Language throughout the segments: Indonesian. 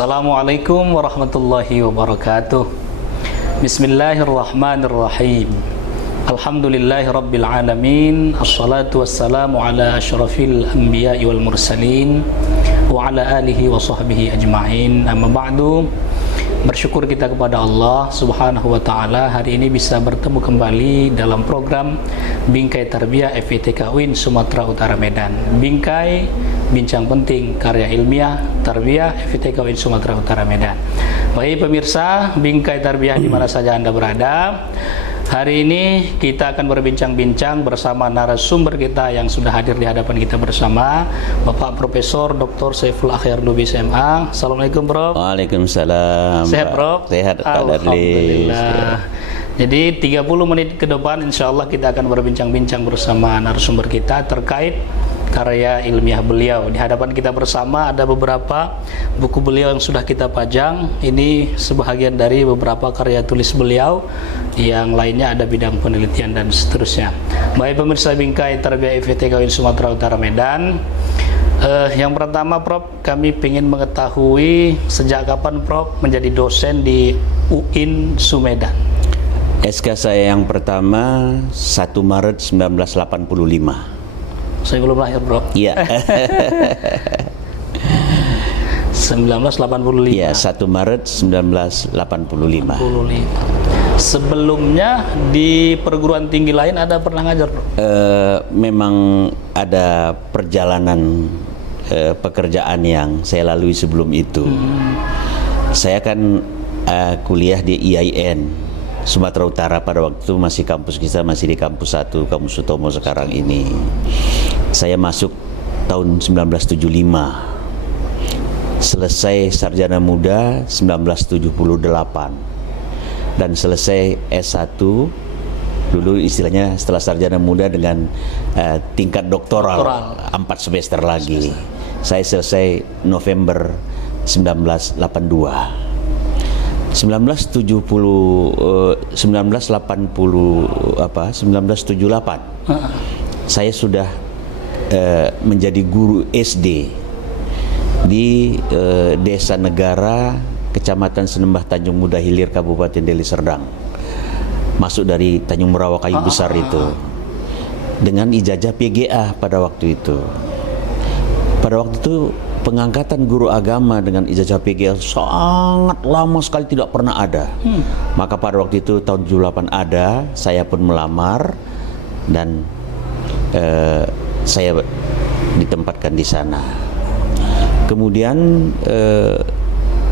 Assalamualaikum warahmatullahi wabarakatuh. Bismillahirrahmanirrahim. Alhamdulillahi rabbil alamin. Assalatu wassalamu ala asyrafil anbiya'i wal mursalin wa ala alihi wa sahbihi ajma'in. Amma ba'du. Bersyukur kita kepada Allah Subhanahu wa taala hari ini bisa bertemu kembali dalam program Bingkai Tarbiyah FITK UIN Sumatera Utara Medan. Bingkai bincang penting karya ilmiah tarbiyah FITK UIN Sumatera Utara Medan. Baik pemirsa Bingkai Tarbiyah di mana saja Anda berada, hari ini kita akan berbincang-bincang bersama narasumber kita yang sudah hadir di hadapan kita bersama, Bapak Profesor Dr. Saiful Akhyar Lubis MA. Assalamualaikum Bro. Waalaikumsalam. Sehat Bro? Sehat Pak Darlis. Alhamdulillah. Jadi 30 menit ke depan insya Allah kita akan berbincang-bincang bersama narasumber kita terkait karya ilmiah beliau. Di hadapan kita bersama ada beberapa buku beliau yang sudah kita pajang. Ini sebahagian dari beberapa karya tulis beliau, yang lainnya ada bidang penelitian dan seterusnya. Baik pemirsa Bingkai Tarbiyah FITK UIN Sumatera Utara Medan, yang pertama Prof, kami ingin mengetahui sejak kapan Prof menjadi dosen di UIN Sumedan? SK saya yang pertama 1 Maret 1985. Saya belum lahir Bro. Iya. 1985. Iya, 1 Maret 1985. Sebelumnya di perguruan tinggi lain ada pernah ngajar Bro? Memang ada perjalanan pekerjaan yang saya lalui sebelum itu. Saya kan kuliah di IAIN Sumatera Utara pada waktu itu masih kampus kita masih di kampus 1 Kampus Sutomo sekarang ini. Saya masuk tahun 1975. Selesai sarjana muda 1978. Dan selesai S1 dulu istilahnya setelah sarjana muda dengan tingkat doktoral 4 semester lagi. Saya selesai November 1982. 1978 saya sudah menjadi guru SD di Desa Negara, Kecamatan Senembah Tanjung Muda Hilir, Kabupaten Deli Serdang. Masuk dari Tanjung Merawa Kayu Besar itu dengan ijazah PGA pada waktu itu. Pada waktu itu pengangkatan guru agama dengan ijazah PGA sangat lama sekali tidak pernah ada. Maka pada waktu itu tahun 78 ada, saya pun melamar dan saya ditempatkan di sana. Kemudian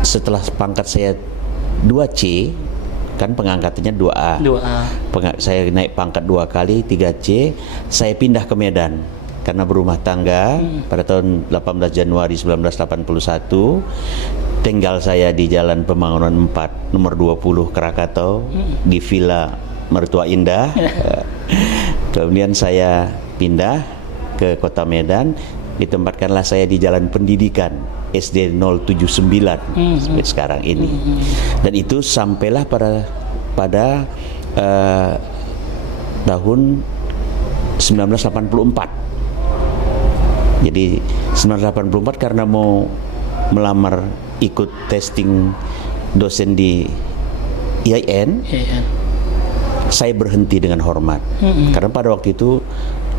setelah pangkat saya 2C, kan pengangkatannya 2A. Saya naik pangkat 2 kali, 3C, saya pindah ke Medan. Karena berumah tangga pada tahun 18 Januari 1981, tinggal saya di Jalan Pembangunan 4 nomor 20 Krakatau di Villa Mertua Indah. Kemudian saya pindah ke Kota Medan, ditempatkanlah saya di Jalan Pendidikan SD 079 sampai sekarang ini. Dan itu sampailah pada tahun 1984. Jadi 1984 karena mau melamar ikut testing dosen di IAIN, saya berhenti dengan hormat. Karena pada waktu itu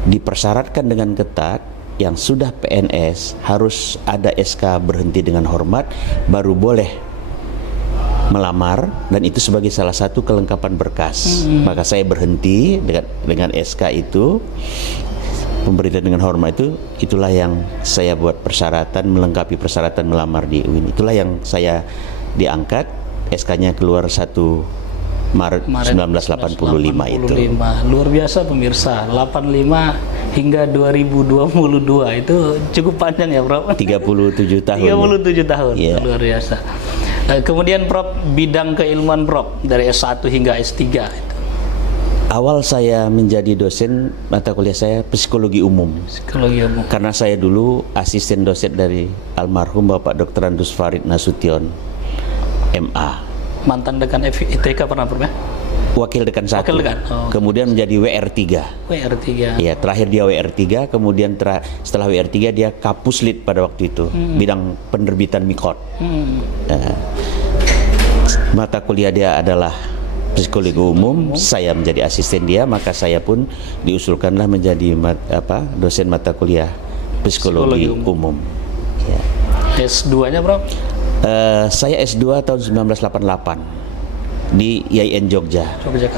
dipersyaratkan dengan ketat yang sudah PNS harus ada SK berhenti dengan hormat baru boleh melamar, dan itu sebagai salah satu kelengkapan berkas. Maka saya berhenti dengan SK itu. Pemberitahuan dengan hormat itulah yang saya buat persyaratan, melengkapi persyaratan melamar di UIN. Itulah yang saya diangkat, SK-nya keluar 1 Maret 1985 itu. Luar biasa pemirsa, 85 hingga 2022 itu cukup panjang ya Prof? 37 tahun. 37 tahun, yeah. Luar biasa. Kemudian Prof, bidang keilmuan Prof dari S1 hingga S3 itu. Awal saya menjadi dosen, mata kuliah saya psikologi umum. Psikologi umum. Karena saya dulu asisten dosen dari almarhum Bapak Dr. Andus Farid Nasution, MA. Mantan dekan FITK pernah Prof ya? wakil dekan 1. Wakil dekan. Kemudian menjadi WR3. WR3. Ya, terakhir dia WR3, kemudian setelah WR3 dia Kapuslit pada waktu itu, bidang penerbitan Mikot. Mata kuliah dia adalah psikologi umum, saya menjadi asisten dia, maka saya pun diusulkanlah menjadi dosen mata kuliah psikologi umum. Ya. S2-nya, Prof? Saya S2 tahun 1988 di IAIN Jogja.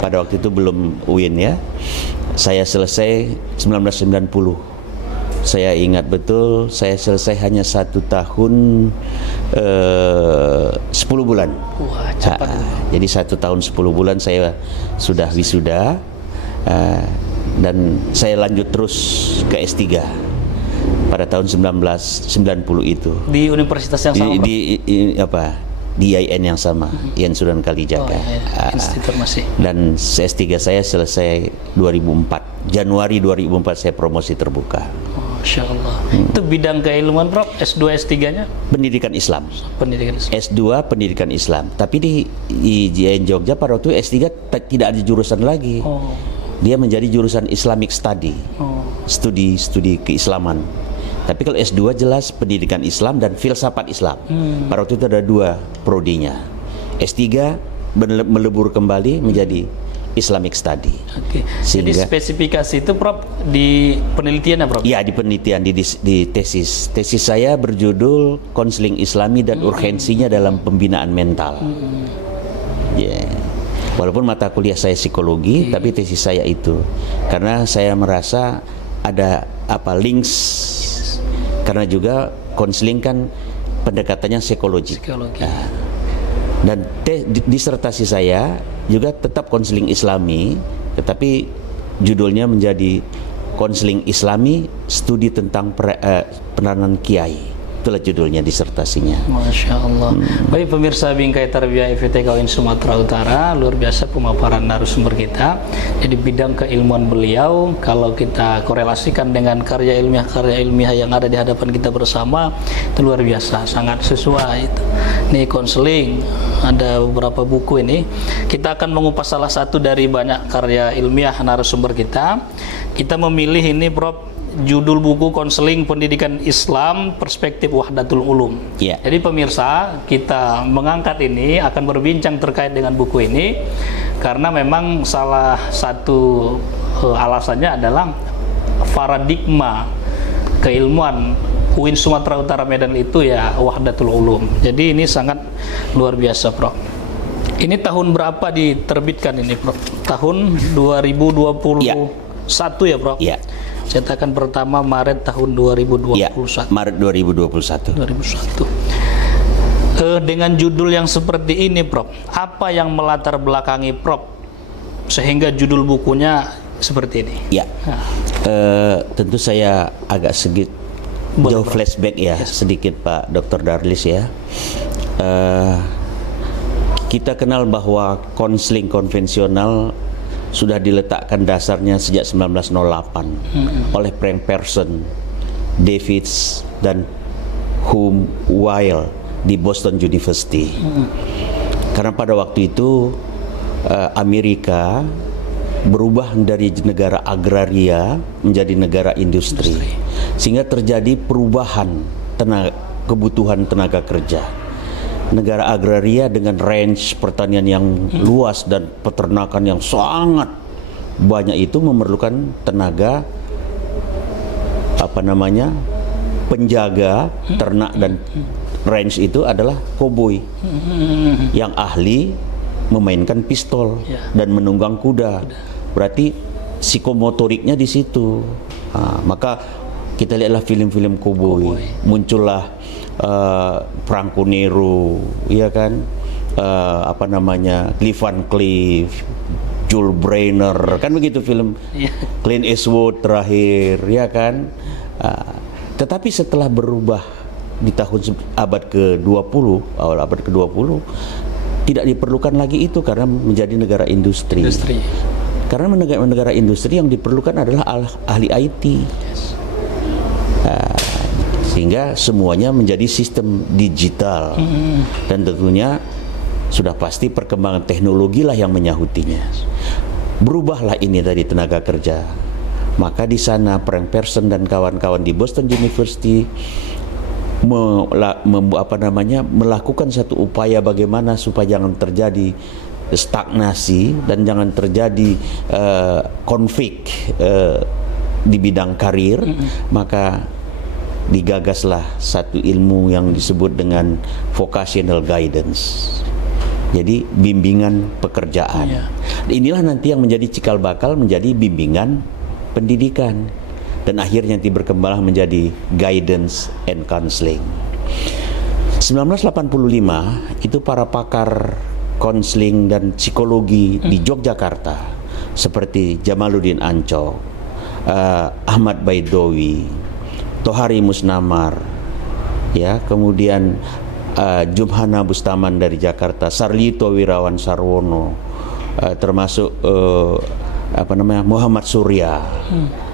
Pada waktu itu belum UIN ya. Saya selesai 1990. Saya ingat betul, saya selesai hanya 1 tahun 10 bulan. Wah, cepat. Jadi 1 tahun 10 bulan saya sudah wisuda, dan saya lanjut terus ke S3 pada tahun 1990 itu. Di universitas yang sama, di IAIN yang sama, IAIN Sunan Kalijaga. Institut masih. Dan S3 saya selesai 2004. Januari 2004 saya promosi terbuka. Masya Allah. Itu bidang keilmuan, Prof? S2, S3-nya? Pendidikan Islam. Pendidikan Islam. S2 pendidikan Islam. Tapi di IAIN Jogja pada waktu S3 tidak ada jurusan lagi. Dia menjadi jurusan Islamic Study. Studi keislaman. Tapi kalau S2 jelas pendidikan Islam dan filsafat Islam. Pada waktu itu ada 2 prodinya. S3 melebur kembali menjadi Islamic Study. Oke. Jadi spesifikasi itu, Prof, di penelitiannya, Prof? Ya, di penelitian, di tesis. Tesis saya berjudul Konseling Islami dan Urgensinya dalam Pembinaan Mental. Yeah. Walaupun mata kuliah saya psikologi, tapi tesis saya itu karena saya merasa ada links. Karena juga konseling kan pendekatannya psikologi. Dan disertasi saya juga tetap konseling Islami, tetapi judulnya menjadi konseling Islami, studi tentang peneranan kiai. Itulah judulnya disertasinya. Masya Allah. Baik pemirsa Bingkai Tarbiyah FITK UIN Sumatera Utara, luar biasa pemaparan narasumber kita. Jadi bidang keilmuan beliau, kalau kita korelasikan dengan karya ilmiah yang ada di hadapan kita bersama, itu luar biasa, sangat sesuai. Ini konseling, ada beberapa buku ini. Kita akan mengupas salah satu dari banyak karya ilmiah narasumber kita. Kita memilih ini, Prof, judul buku Konseling Pendidikan Islam Perspektif Wahdatul Ulum. Jadi pemirsa, kita mengangkat ini akan berbincang terkait dengan buku ini karena memang salah satu alasannya adalah paradigma keilmuan UIN Sumatera Utara Medan itu ya Wahdatul Ulum. Jadi ini sangat luar biasa, Prof. Ini tahun berapa diterbitkan ini, Prof? Tahun 2021 ya, Prof? Ya. Cetakan pertama Maret tahun 2021. Ya, Maret 2021. Dengan judul yang seperti ini, Prof, apa yang melatar belakangi Prof sehingga judul bukunya seperti ini? Ya, tentu saya agak jauh flashback ya, sedikit Pak Dr. Darlis ya. Kita kenal bahwa konseling konvensional sudah diletakkan dasarnya sejak 1908 oleh Frank Person, Davids, dan Hume Weil di Boston University. Karena pada waktu itu Amerika berubah dari negara agraria menjadi negara industri, sehingga terjadi perubahan kebutuhan tenaga kerja. Negara agraria dengan range pertanian yang luas dan peternakan yang sangat banyak itu memerlukan tenaga penjaga ternak, dan range itu adalah koboi yang ahli memainkan pistol dan menunggang kuda. Berarti psikomotoriknya di situ. Maka kita lihatlah film-film koboi, muncullah Franco Nero, ya kan, Cliff Van Cleef, Jules Brenner, kan begitu film Clint Eastwood terakhir, ya kan. Tetapi setelah berubah di tahun abad ke-20, awal abad ke-20, tidak diperlukan lagi itu karena menjadi negara industri. Karena negara industri yang diperlukan adalah ahli IT. Sehingga semuanya menjadi sistem digital, dan tentunya sudah pasti perkembangan teknologi lah yang menyahutinya. Berubahlah ini dari tenaga kerja. Maka di sana Frank Pearson dan kawan-kawan di Boston University melakukan satu upaya bagaimana supaya jangan terjadi stagnasi dan jangan terjadi konflik di bidang karir. Maka digagaslah satu ilmu yang disebut dengan vocational guidance. Jadi bimbingan pekerjaan. Inilah nanti yang menjadi cikal bakal menjadi bimbingan pendidikan, dan akhirnya nanti berkembang menjadi guidance and counseling. 1985 itu para pakar konseling dan psikologi di Yogyakarta seperti Jamaluddin Ancok, Ahmad Baidowi, Tohari Musnamar, ya, kemudian Jumhana Bustaman dari Jakarta, Sarlito Wirawan Sarwono, termasuk Muhammad Surya,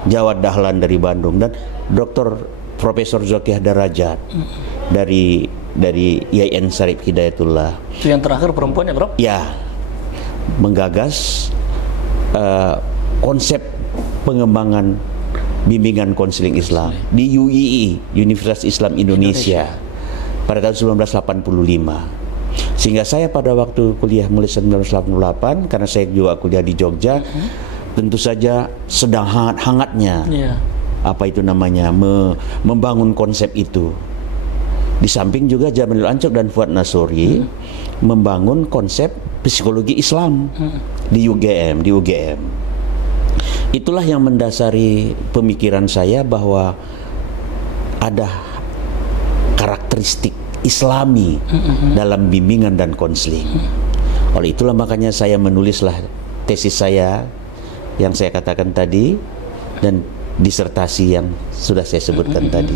Jawad Dahlan dari Bandung, dan Dr. Profesor Zokiyah Darajat dari IAIN Syarif Hidayatullah. Itu yang terakhir perempuan ya, Bro? Ya, menggagas konsep pengembangan bimbingan konseling Islam di UII, Universitas Islam Indonesia, pada tahun 1985. Sehingga saya pada waktu kuliah mulai 1988, karena saya juga kuliah di Jogja, tentu saja sedang hangat-hangatnya membangun konsep itu. Di samping juga Jamalul Ancok dan Fuad Nasori membangun konsep psikologi Islam di UGM. Itulah yang mendasari pemikiran saya bahwa ada karakteristik Islami dalam bimbingan dan konseling. Oleh itulah makanya saya menulislah tesis saya yang saya katakan tadi dan disertasi yang sudah saya sebutkan tadi.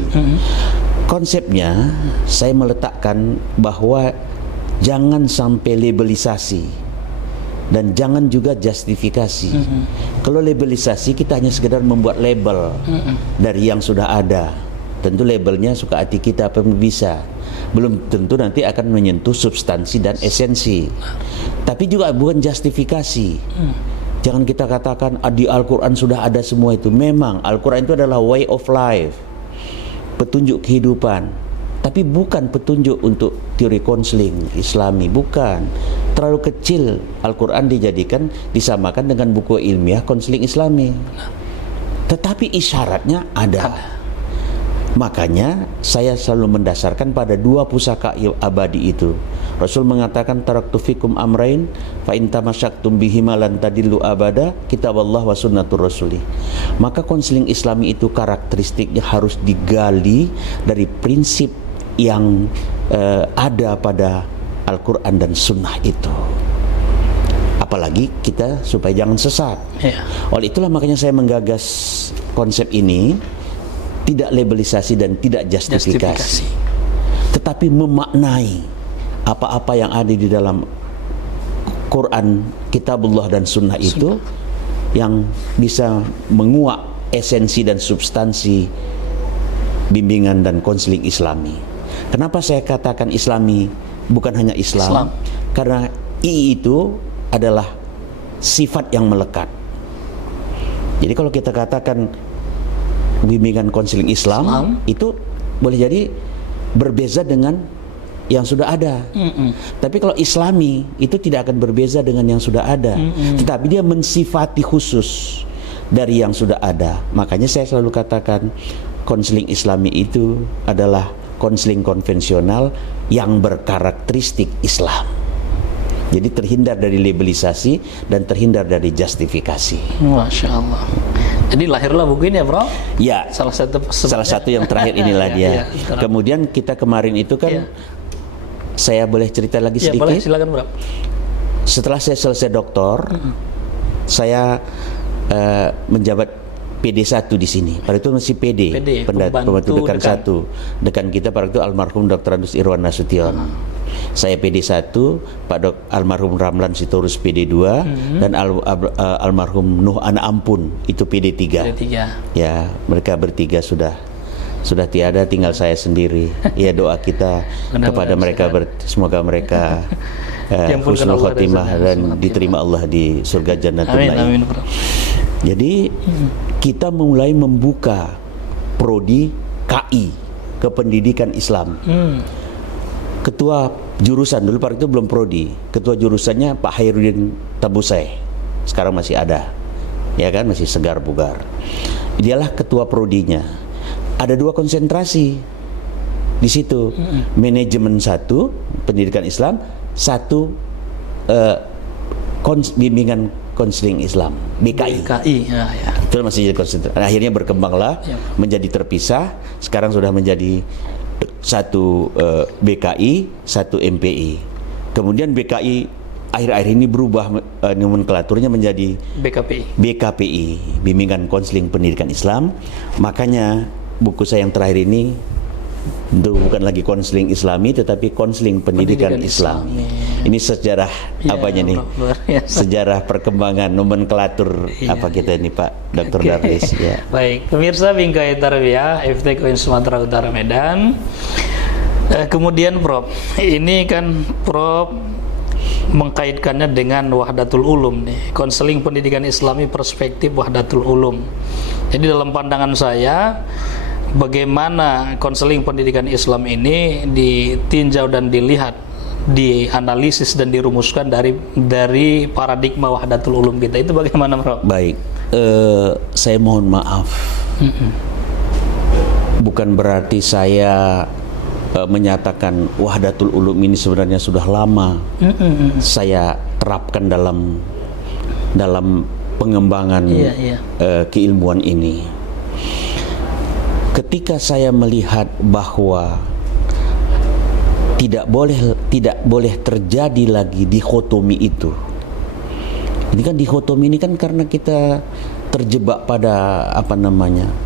Konsepnya saya meletakkan bahwa jangan sampai labelisasi dan jangan juga justifikasi. Kalau labelisasi kita hanya sekedar membuat label dari yang sudah ada. Tentu labelnya suka hati kita apa bisa. Belum tentu nanti akan menyentuh substansi dan esensi. Tapi juga bukan justifikasi. Jangan kita katakan di Al-Quran sudah ada semua itu. Memang Al-Quran itu adalah way of life, petunjuk kehidupan. Tapi bukan petunjuk untuk teori konseling Islami, bukan. Terlalu kecil Al-Quran disamakan dengan buku ilmiah konseling Islami. Tetapi isyaratnya ada. Makanya saya selalu mendasarkan pada dua pusaka abadi itu. Rasul mengatakan taraktu fikum amrain fa in tamassaktum bihima lan tadillu abada, kitab Allah wa sunnatur rasuli. Maka konseling Islami itu karakteristiknya harus digali dari prinsip yang ada pada Al-Quran dan Sunnah itu. Apalagi kita supaya jangan sesat. Oleh itulah makanya saya menggagas konsep ini, tidak labelisasi dan tidak justifikasi, tetapi memaknai apa-apa yang ada di dalam Quran, Kitabullah dan Sunnah itu yang bisa menguak esensi dan substansi bimbingan dan konseling Islami. Kenapa saya katakan Islami, bukan hanya Islam? Karena I itu adalah sifat yang melekat. Jadi kalau kita katakan bimbingan konseling Islam itu boleh jadi berbeza dengan yang sudah ada. Tapi kalau Islami itu tidak akan berbeza dengan yang sudah ada. Tetapi dia mensifati khusus dari yang sudah ada. Makanya saya selalu katakan konseling Islami itu adalah konseling konvensional yang berkarakteristik Islam. Jadi terhindar dari labelisasi dan terhindar dari justifikasi. Masya Allah. Jadi lahirlah buku ini ya, Bro? Ya. Salah satu yang terakhir inilah dia. Kemudian kita kemarin itu kan, saya boleh cerita lagi sedikit? Boleh, silakan, Bro. Setelah saya selesai doktor, saya menjabat PD1 di sini. Pada itu masih PD pembantu dekan 1. Dekan kita pada itu almarhum Dr. Andus Irwan Nasution. Saya PD1, almarhum Ramlan Sitorus PD2, dan almarhum Nuh Ana Ampun itu PD3. Ya, mereka bertiga sudah sudah tiada, tinggal saya sendiri. Ya, doa kita kepada mereka semoga mereka husnul khotimah dan diterima Allah di surga Jannatul Naim. Jadi kita mulai membuka prodi KI, kependidikan Islam. Ketua jurusan dulu Pak itu belum prodi, ketua jurusannya Pak Hairudin Tabusai, sekarang masih ada, ya kan, masih segar bugar. Dialah ketua prodinya. Ada 2 konsentrasi di situ, manajemen 1 pendidikan Islam, 1 bimbingan konseling Islam, BKI. Ya. Itu masih jadi konsentrasi. Akhirnya berkembanglah menjadi terpisah. Sekarang sudah menjadi 1 BKI, 1 MPI. Kemudian BKI akhir-akhir ini berubah nomenklaturnya menjadi BKPI, Bimbingan Konseling Pendidikan Islam. Makanya buku saya yang terakhir ini itu bukan lagi konseling Islami, tetapi konseling pendidikan Islam. Ini sejarah apanya nih? Sejarah perkembangan nomenklatur apa kita ini Pak Dr. Darwis. Ya. Baik, pemirsa Bingkai Tarbiyah FTK UIN Sumatera Utara Medan. Kemudian Prof, ini kan Prof mengkaitkannya dengan Wahdatul Ulum nih, konseling pendidikan Islami perspektif Wahdatul Ulum. Jadi dalam pandangan saya, bagaimana konseling pendidikan Islam ini ditinjau dan dilihat, dianalisis dan dirumuskan dari paradigma Wahdatul Ulum kita, itu bagaimana Prof? Baik, saya mohon maaf, bukan berarti saya menyatakan Wahdatul Ulum ini sebenarnya sudah lama saya terapkan dalam pengembangan keilmuan ini. Ketika saya melihat bahwa tidak boleh terjadi lagi dikotomi itu. Ini kan dikotomi ini kan karena kita terjebak pada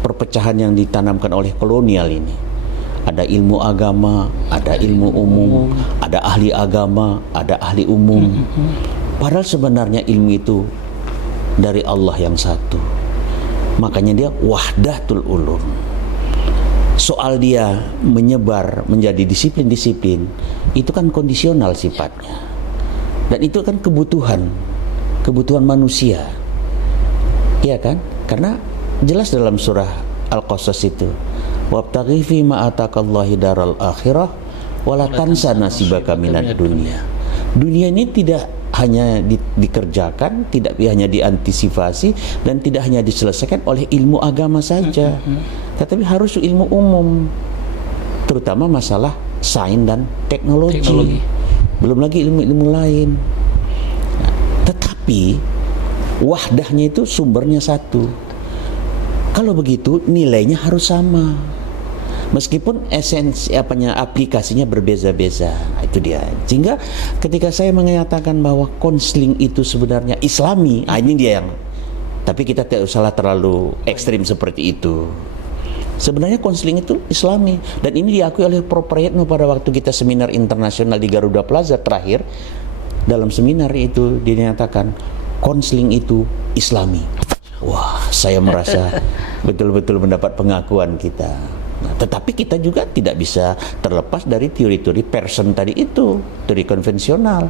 perpecahan yang ditanamkan oleh kolonial ini. Ada ilmu agama, ada ilmu umum, ada ahli agama, ada ahli umum. Padahal sebenarnya ilmu itu dari Allah yang satu. Makanya dia Wahdatul Ulum. Soal dia menyebar menjadi disiplin-disiplin, itu kan kondisional sifatnya. Dan itu kan kebutuhan manusia. Iya kan? Karena jelas dalam surah Al-Qasas itu, wabtaghi fima ataqallahi daral akhirah wala tansa nasibaka minad dunya. Dunia ini tidak hanya dikerjakan, tidak hanya diantisipasi, dan tidak hanya diselesaikan oleh ilmu agama saja, tetapi harus ilmu umum, terutama masalah sains dan teknologi. Belum lagi ilmu-ilmu lain. Nah, tetapi wahdahnya itu sumbernya satu. Kalau begitu nilainya harus sama, meskipun esensi aplikasinya berbeza-beza. Itu dia. Sehingga ketika saya mengatakan bahwa konseling itu sebenarnya Islami, ini dia yang. Tapi kita tidak usah terlalu ekstrim seperti itu. Sebenarnya konseling itu Islami, dan ini diakui oleh Prof. Prayitno pada waktu kita seminar internasional di Garuda Plaza terakhir. Dalam seminar itu dinyatakan konseling itu Islami. Wah, saya merasa betul-betul mendapat pengakuan kita. Nah, tetapi kita juga tidak bisa terlepas dari teori-teori person tadi itu, teori konvensional.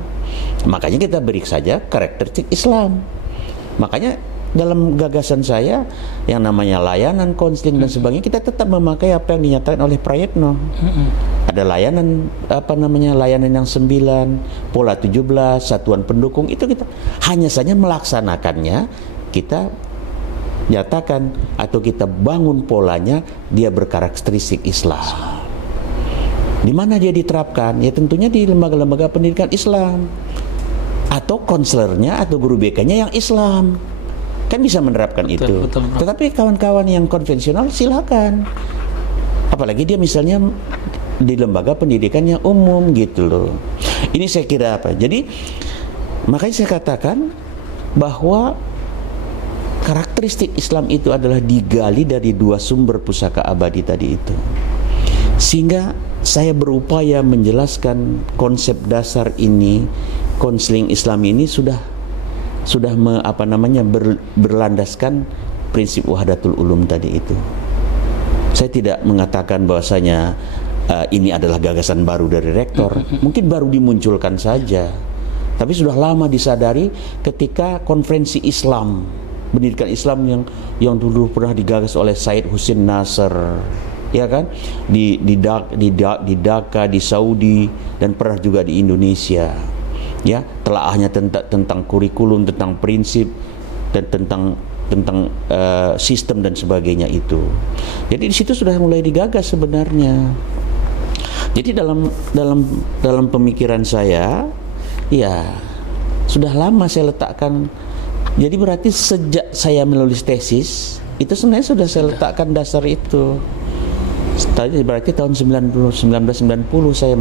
Makanya kita beri saja karakteristik Islam. Makanya dalam gagasan saya yang namanya layanan, konseling dan sebagainya, kita tetap memakai apa yang dinyatakan oleh Prayitno. Ada layanan layanan yang 9, pola 17, satuan pendukung, itu kita hanya saja melaksanakannya, kita nyatakan atau kita bangun polanya, dia berkarakteristik Islam. Di mana dia diterapkan? Ya tentunya di lembaga-lembaga pendidikan Islam, atau konselornya atau guru BK-nya yang Islam, kan bisa menerapkan itu. Betul. Tetapi kawan-kawan yang konvensional silakan, apalagi dia misalnya di lembaga pendidikan yang umum gitu loh. Ini saya kira jadi makanya saya katakan bahwa karakteristik Islam itu adalah digali dari 2 sumber pusaka abadi tadi itu. Sehingga saya berupaya menjelaskan konsep dasar ini, konseling Islam ini sudah berlandaskan prinsip Wahdatul Ulum tadi itu. Saya tidak mengatakan bahwasanya ini adalah gagasan baru dari rektor. Mungkin baru dimunculkan saja. Tapi sudah lama disadari ketika konferensi Islam, pendidikan Islam yang dulu pernah digagas oleh Said Hussein Nasr, ya kan? Di Dhaka, di Saudi, dan pernah juga di Indonesia. Ya, telaahnya tentang kurikulum, tentang prinsip, dan tentang sistem dan sebagainya itu. Jadi di situ sudah mulai digagas sebenarnya. Jadi dalam pemikiran saya, ya sudah lama saya letakkan. Jadi berarti sejak saya menulis tesis itu sebenarnya sudah saya letakkan dasar itu. Tadi berarti tahun 1990 saya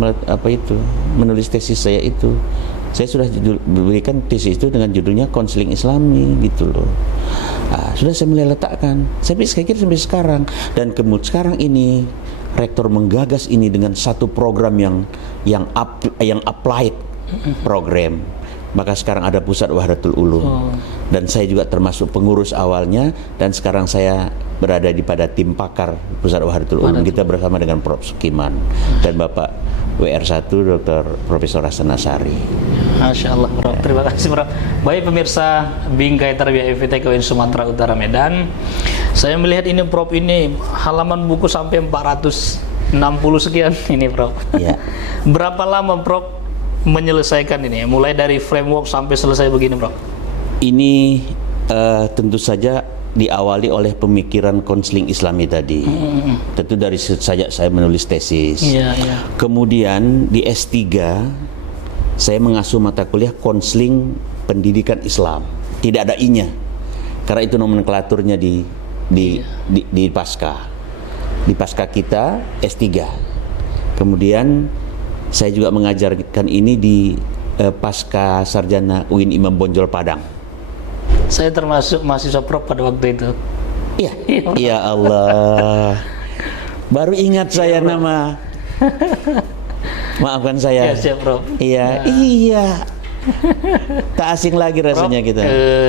menulis tesis saya itu. Saya sudah berikan tesis itu dengan judulnya Konseling Islami gitu loh. Sudah saya mulai letakkan. Saya kira sampai sekarang, dan kemudian sekarang ini rektor menggagas ini dengan satu program yang applied program. Maka sekarang ada Pusat Wahdatul Ulum. Dan saya juga termasuk pengurus awalnya, dan sekarang saya berada pada tim pakar Pusat Wahdatul Ulum. Kita bersama dengan Prof. Sukiman dan Bapak WR1 Dr. Profesor Hasan Asari. Masya Allah, Prof. Terima kasih, Prof. Baik pemirsa Bingkai Tarbiyah FITK UIN Sumatera Utara Medan, saya melihat ini, Prof, ini halaman buku sampai 460 sekian ini, Prof. Ya. Berapa lama, Prof, menyelesaikan ini? Mulai dari framework sampai selesai begini, Prof. Ini tentu saja diawali oleh pemikiran konseling Islami tadi. Tentu dari sejak saya menulis tesis. Kemudian di S3 saya mengasuh mata kuliah konseling pendidikan Islam. Tidak ada I-nya. Karena itu nomenklaturnya di pasca. Di pasca kita S3. Kemudian saya juga mengajarkan ini di pasca sarjana UIN Imam Bonjol Padang. Saya termasuk mahasiswa Prof pada waktu itu. Iya. Ya Allah. Baru ingat saya nama. Maafkan saya. Ya, siap, Prof. Iya. Iya. Tak asing lagi rasanya, Prof, kita.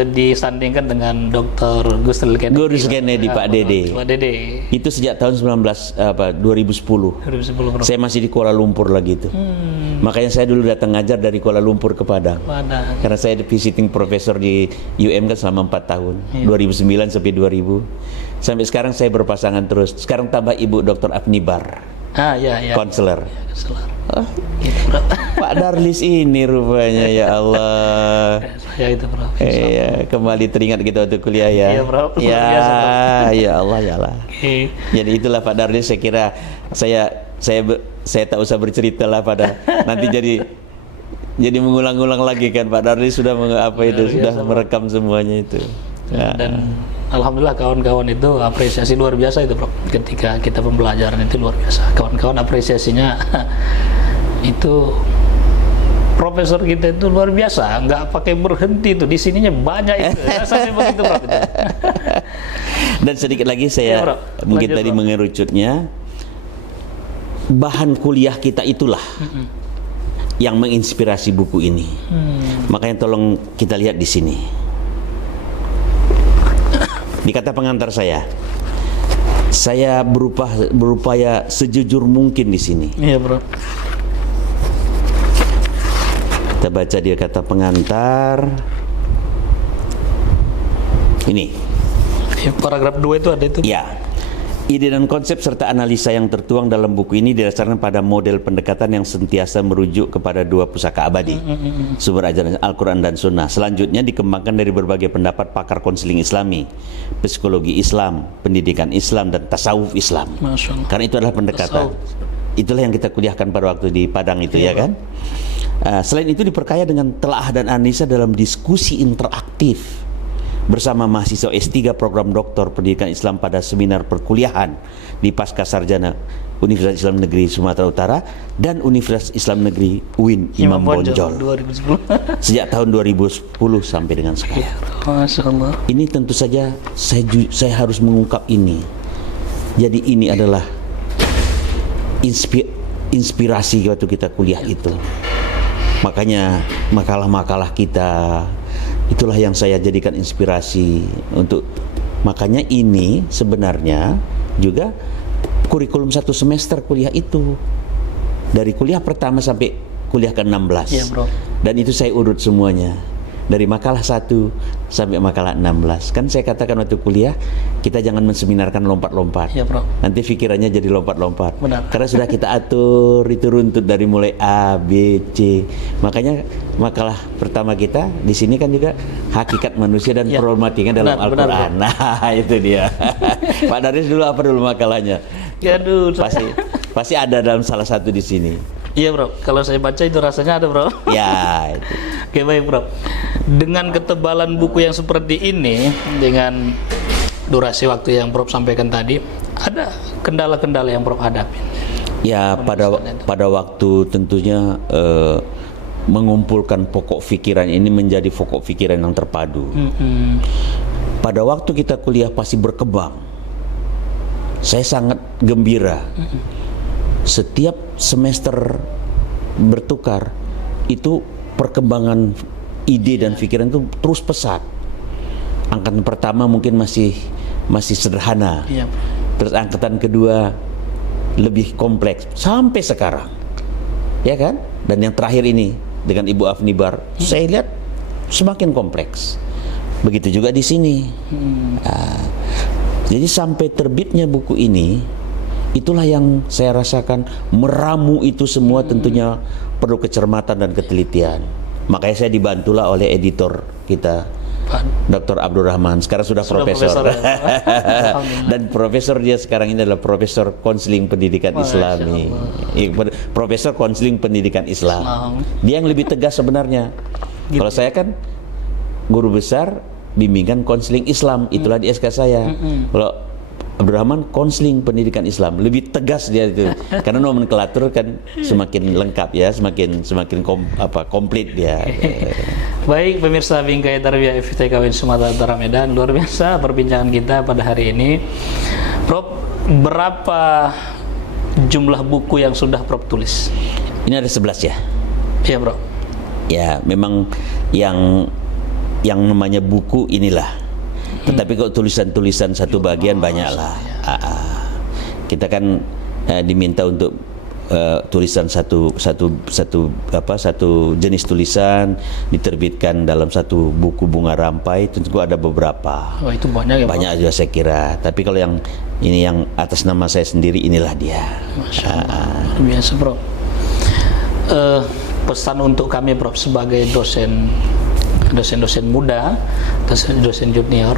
Disandingkan dengan Dr. Gustil Kennedy. Gus Kennedy, Pak Dede. Pak Dede. Itu sejak tahun 2010. 2010, Prof. Saya masih di Kuala Lumpur lagi itu. Makanya saya dulu datang ngajar dari Kuala Lumpur ke Padang. Karena saya visiting profesor di UM kan selama 4 tahun. 2009 sampai 2000. Sampai sekarang saya berpasangan terus. Sekarang tambah Ibu Dr. Afnibar. Konselor. Pak Darlis ini rupanya, ya Allah. Saya itu, Prof. Iya, kembali teringat kita waktu kuliah ya. Iya, Prof. Ya, ya Allah, ya Allah. Jadi itulah Pak Darlis, saya kira saya tak usah bercerita lah pada nanti jadi mengulang-ulang lagi kan. Pak Darlis sudah sudah merekam semuanya itu. Dan alhamdulillah kawan-kawan itu apresiasi luar biasa itu, Prof. Ketika kita pembelajaran itu luar biasa. Kawan-kawan apresiasinya itu profesor kita itu luar biasa, nggak pakai berhenti itu, di sininya banyak itu. Sampai begitu, Prof. Itu. Dan sedikit lagi saya mungkin tadi mengerucutnya, bahan kuliah kita itulah yang menginspirasi buku ini. Makanya tolong kita lihat di sini. Di kata pengantar saya berupaya sejujur mungkin di sini. Iya, Bro. Kita baca dia kata pengantar. Ini. Paragraf 2 itu ada itu. Ya. Ide dan konsep serta analisa yang tertuang dalam buku ini didasarkan pada model pendekatan yang sentiasa merujuk kepada dua pusaka abadi, sumber ajaran Al-Quran dan Sunnah. Selanjutnya dikembangkan dari berbagai pendapat pakar konseling Islami, psikologi Islam, pendidikan Islam, dan tasawuf Islam. Karena itu adalah pendekatan. Itulah yang kita kuliahkan pada waktu di Padang itu, ya kan? Selain itu diperkaya dengan telaah dan analisa dalam diskusi interaktif bersama mahasiswa S3 program doktor pendidikan Islam pada seminar perkuliahan di Pasca Sarjana Universitas Islam Negeri Sumatera Utara dan Universitas Islam Negeri UIN Imam Bonjol 2010. Sejak tahun 2010 sampai dengan sekarang. Masya Allah. Ini tentu saja saya harus mengungkap ini. Jadi ini adalah inspirasi waktu kita kuliah itu. Makanya makalah-makalah kita itulah yang saya jadikan inspirasi untuk. Makanya ini sebenarnya juga kurikulum satu semester kuliah itu. Dari kuliah pertama sampai kuliah ke-16. Iya, Bro. Dan itu saya urut semuanya. Dari makalah 1 sampai makalah 16. Kan saya katakan waktu kuliah, kita jangan menseminarkan lompat-lompat. Iya, Bro. Nanti pikirannya jadi lompat-lompat. Benar. Karena sudah kita atur itu runtut dari mulai A, B, C. Makanya makalah pertama kita di sini kan juga hakikat manusia dan Ya. problematika dalam Benar, Al-Qur'an. Nah, itu dia. Pak Daris dulu apa dulu makalahnya? Aduh, Pasti ada dalam salah satu di sini. iya, Bro. Kalau saya baca itu rasanya ada, Bro. Ya, itu. Oke, baik, Bro. Dengan ketebalan buku yang seperti ini, dengan durasi waktu yang Prof sampaikan tadi, ada kendala-kendala yang Prof hadapi? Ya, pada waktu tentunya mengumpulkan pokok pikiran ini menjadi pokok pikiran yang terpadu. Pada waktu kita kuliah pasti berkembang. Saya sangat gembira. Setiap semester bertukar, itu perkembangan ide dan pikiran itu terus pesat. Angkatan pertama mungkin masih sederhana. Iya. Terus angkatan kedua lebih kompleks sampai sekarang. Ya kan? Dan yang terakhir ini dengan Ibu Afnibar, saya lihat semakin kompleks. Begitu juga di sini. Jadi sampai terbitnya buku ini, itulah yang saya rasakan meramu itu semua tentunya perlu kecermatan dan ketelitian. Makanya saya dibantulah oleh editor kita, Dr. Abdurrahman. Sekarang sudah profesor. Dan profesor dia sekarang ini adalah profesor konseling pendidikan Islami. Profesor konseling pendidikan Islam. Dia yang lebih tegas sebenarnya. Kalau saya kan guru besar bimbingan konseling Islam, itulah di SK saya. Kalau Abdurrahman konseling pendidikan Islam, lebih tegas dia itu. Karena nomenklatur kan semakin lengkap ya, semakin komplit dia. Baik, pemirsa Bingkai Tarbiyah FTKWN Sumatera Utara Medan, luar biasa perbincangan kita pada hari ini. Prof, berapa jumlah buku yang sudah Prof tulis? Ini ada 11 ya? Iya, Bro. Ya, memang yang namanya buku inilah. Tetapi kalau tulisan-tulisan satu bagian banyaklah. Kita kan diminta untuk tulisan satu jenis tulisan diterbitkan dalam satu buku bunga rampai, tentu ada beberapa. Oh, itu banyak ya, Bro? Banyak juga saya kira. Tapi kalau yang ini yang atas nama saya sendiri, inilah dia. Masya Allah. Biasa, Bro. Pesan untuk kami, Prof, sebagai dosen muda, dosen junior,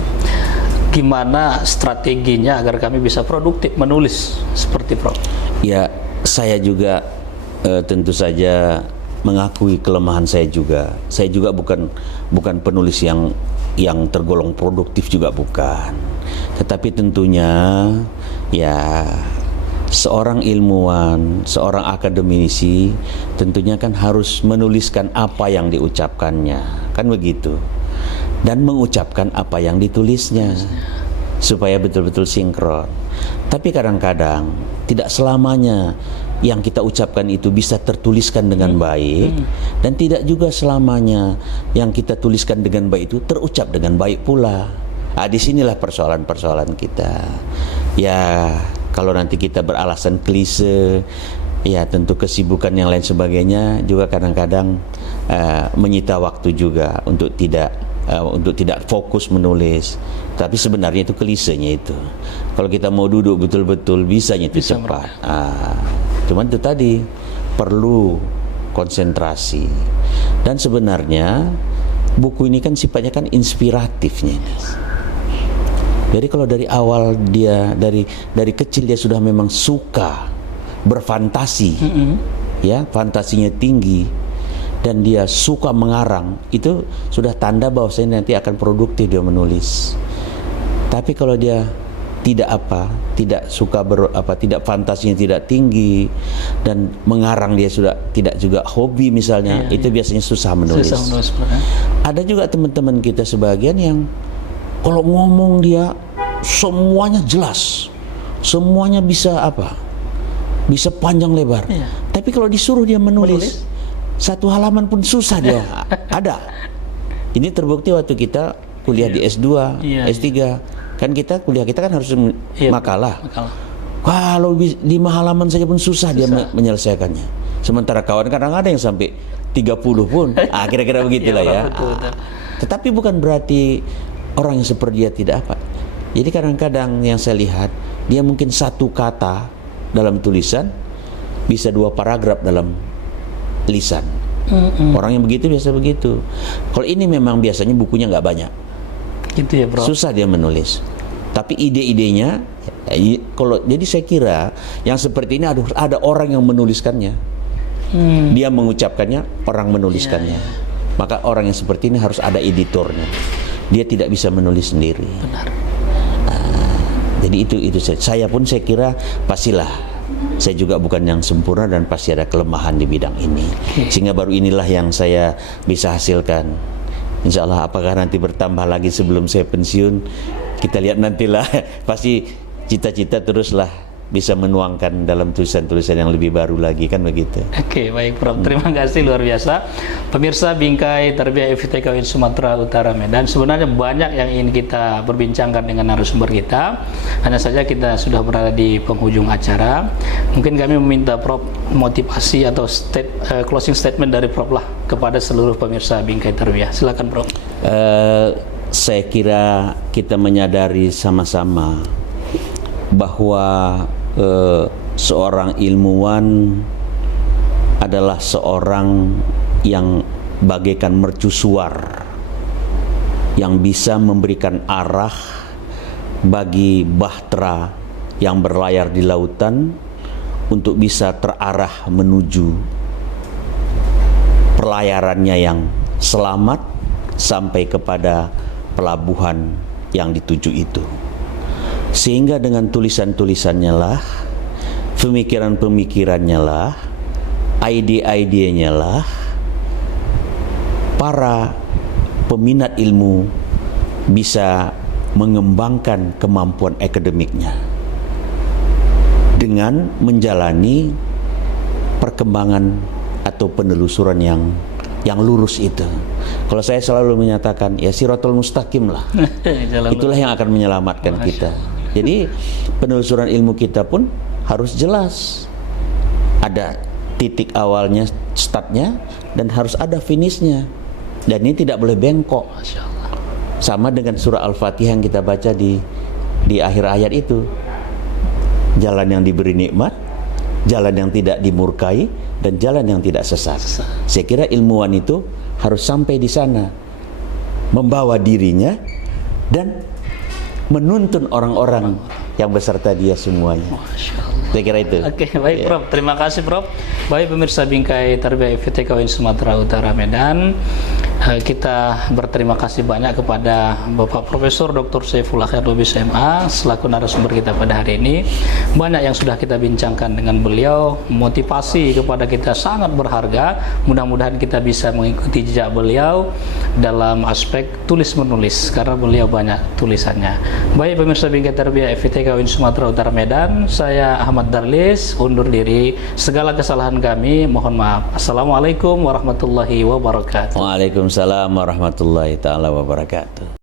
gimana strateginya agar kami bisa produktif menulis seperti Prof? Ya, saya juga tentu saja mengakui kelemahan saya juga. Saya juga bukan penulis yang tergolong produktif juga bukan. Tetapi tentunya ya seorang ilmuwan, seorang akademisi tentunya kan harus menuliskan apa yang diucapkannya, kan begitu, dan mengucapkan apa yang ditulisnya supaya betul-betul sinkron. Tapi kadang-kadang tidak selamanya yang kita ucapkan itu bisa tertuliskan dengan baik, dan tidak juga selamanya yang kita tuliskan dengan baik itu terucap dengan baik pula. Disinilah persoalan-persoalan kita. Ya, kalau nanti kita beralasan klise, ya tentu kesibukan yang lain sebagainya juga kadang-kadang menyita waktu juga untuk tidak fokus menulis. Tapi sebenarnya itu klisenya itu. Kalau kita mau duduk betul-betul bisanya itu cepat. Cuman itu tadi perlu konsentrasi. Dan sebenarnya buku ini kan sifatnya kan inspiratifnya ini. Jadi kalau dari awal dia dari kecil dia sudah memang suka berfantasi, ya fantasinya tinggi, dan dia suka mengarang, itu sudah tanda bahwa saya nanti akan produktif dia menulis. Tapi kalau dia tidak suka tidak fantasinya tidak tinggi dan mengarang dia sudah tidak juga hobi misalnya, itu biasanya susah menulis. Ada juga teman-teman kita sebagian yang kalau ngomong dia semuanya jelas, semuanya bisa bisa panjang lebar. Tapi kalau disuruh dia menulis satu halaman pun susah dia. Ada. Ini terbukti waktu kita kuliah di S2, S3. Kan kita kuliah kita kan harus makalah. Kalau 5 halaman saja pun susah dia menyelesaikannya. Sementara kawan kadang ada yang sampai 30 pun. Kira-kira begitulah ya. Betul. Tetapi bukan berarti orang yang seperti dia tidak apa. Jadi kadang-kadang yang saya lihat, dia mungkin satu kata dalam tulisan bisa 2 paragraf dalam lisan. Orang yang begitu biasa begitu. Kalau ini memang biasanya bukunya nggak banyak. Gitu ya, Bro. Susah dia menulis. Tapi ide-idenya, jadi saya kira yang seperti ini ada orang yang menuliskannya. Dia mengucapkannya, orang menuliskannya. Maka orang yang seperti ini harus ada editornya. Dia tidak bisa menulis sendiri. Benar. Jadi itu saya pun saya kira pastilah. Saya juga bukan yang sempurna dan pasti ada kelemahan di bidang ini. Sehingga baru inilah yang saya bisa hasilkan. Insya Allah apakah nanti bertambah lagi sebelum saya pensiun, kita lihat nantilah. Pasti cita-cita teruslah bisa menuangkan dalam tulisan-tulisan yang lebih baru lagi, kan begitu. Oke, baik Prof. Terima kasih luar biasa. Pemirsa Bingkai Tarbiyah FITK UIN Sumatera Utara Medan, sebenarnya banyak yang ingin kita berbincangkan dengan narasumber kita. Hanya saja kita sudah berada di penghujung acara. Mungkin kami meminta Prof motivasi atau closing statement dari Prof lah kepada seluruh pemirsa Bingkai Tarbiyah. Silakan Prof. Saya kira kita menyadari sama-sama bahwa seorang ilmuwan adalah seorang yang bagaikan mercusuar yang bisa memberikan arah bagi bahtera yang berlayar di lautan untuk bisa terarah menuju pelayarannya yang selamat sampai kepada pelabuhan yang dituju itu. Sehingga dengan tulisan-tulisannya lah, pemikiran-pemikirannya lah, ide-idenya lah, para peminat ilmu bisa mengembangkan kemampuan akademiknya dengan menjalani perkembangan atau penelusuran yang lurus itu. Kalau saya selalu menyatakan ya siratul mustaqim lah. Itulah yang akan menyelamatkan kita. Jadi penelusuran ilmu kita pun harus jelas. Ada titik awalnya, startnya, dan harus ada finishnya. Dan ini tidak boleh bengkok. Masya Allah. Sama dengan surah Al-Fatihah yang kita baca di akhir ayat itu. Jalan yang diberi nikmat, jalan yang tidak dimurkai, dan jalan yang tidak sesat. Saya kira ilmuwan itu harus sampai di sana, membawa dirinya dan menuntun orang-orang yang beserta dia semuanya. Masya Allah. Saya kira itu. Oke, baik Prof. Terima kasih Prof. Baik pemirsa Bingkai Tarbiyah FITK UIN Sumatera Utara Medan, kita berterima kasih banyak kepada Bapak Profesor Dr. Saifullah Khair Lubis MA selaku narasumber kita pada hari ini. Banyak yang sudah kita bincangkan dengan beliau, motivasi kepada kita sangat berharga. Mudah-mudahan kita bisa mengikuti jejak beliau dalam aspek tulis menulis karena beliau banyak tulisannya. Baik pemirsa Bingkai Tarbiyah FITK UIN Sumatera Utara Medan, saya Ahmad Darlis undur diri. Segala kesalahan kami mohon maaf. Assalamualaikum warahmatullahi wabarakatuh. Waalaikumsalam warahmatullahi taala wabarakatuh.